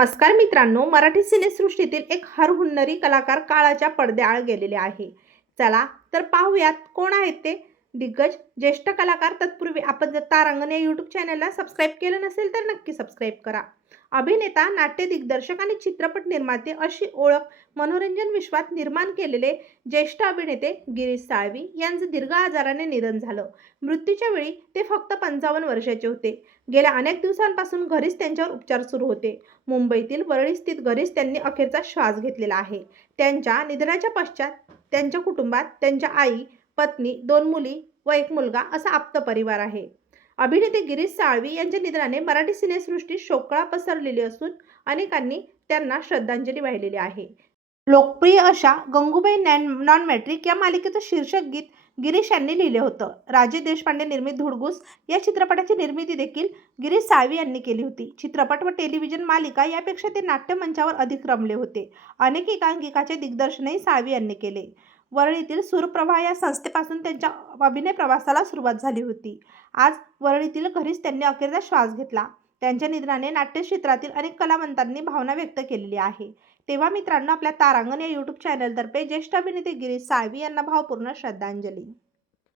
नमस्कार मित्रांनो मराठी सिनेसृष्टीतील एक हरहुन्नरी कलाकार काळाच्या पडद्याआड गेलेले आहे. चला तर पाहूयात कोण आहेत ते. दिग्गज ज्येष्ठ कलाकार. तत्पूर्वी आपण जर तारांगण या यूट्यूब चॅनलला सबस्क्राईब केलं नसेल तर नक्की सबस्क्राईब करा. अभिनेता नाट्य दिग्दर्शक आणि चित्रपट निर्माते अशी ओळख मनोरंजन विश्वात निर्माण केलेले ज्येष्ठ अभिनेते गिरीश साळवी यांचं दीर्घ आजाराने निधन झालं. मृत्यूच्या वेळी ते फक्त पंचावन्न वर्षाचे होते. गेल्या अनेक दिवसांपासून घरीच त्यांच्यावर उपचार सुरू होते. मुंबईतील वरळीस्थित घरीच त्यांनी अखेरचा श्वास घेतलेला आहे. त्यांच्या निधनाच्या पश्चात त्यांच्या कुटुंबात त्यांच्या आई पत्नी दोन मुली व एक मुलगा असा आप्त परिवार आहे. अभिनेते गिरीश साळवी यांच्या निधनाने मराठी सिनेसृष्टीत शोकळा पसरलेली असून अनेकांनी त्यांना श्रद्धांजली वाहिलेली आहे. लोकप्रिय अशा गंगूबाई नॅन नॉन मॅट्रिक या मालिकेचं शीर्षक गीत गिरीश यांनी लिहिले होतं. राजे देशपांडे निर्मित धुडगूस या चित्रपटाची निर्मिती देखील गिरीश साळवी यांनी केली होती. चित्रपट व टेलिव्हिजन मालिका यापेक्षा ते नाट्यमंचावर अधिक रमले होते. अनेक एकांकिकाचे दिग्दर्शनही साळवी यांनी केले. वरळीतील सूरप्रभा या संस्थेपासून त्यांच्या अभिनय प्रवासाला सुरुवात झाली होती. आज वरळीतील घरीच त्यांनी अखेरचा श्वास घेतला. त्यांच्या निधनाने नाट्यक्षेत्रातील अनेक कलावंतांनी भावना व्यक्त केलेली आहे. तेव्हा मित्रांनो आपल्या तारांगण या यूट्यूब चॅनलतर्फे ज्येष्ठ अभिनेते गिरीश साळवी यांना भावपूर्ण श्रद्धांजली.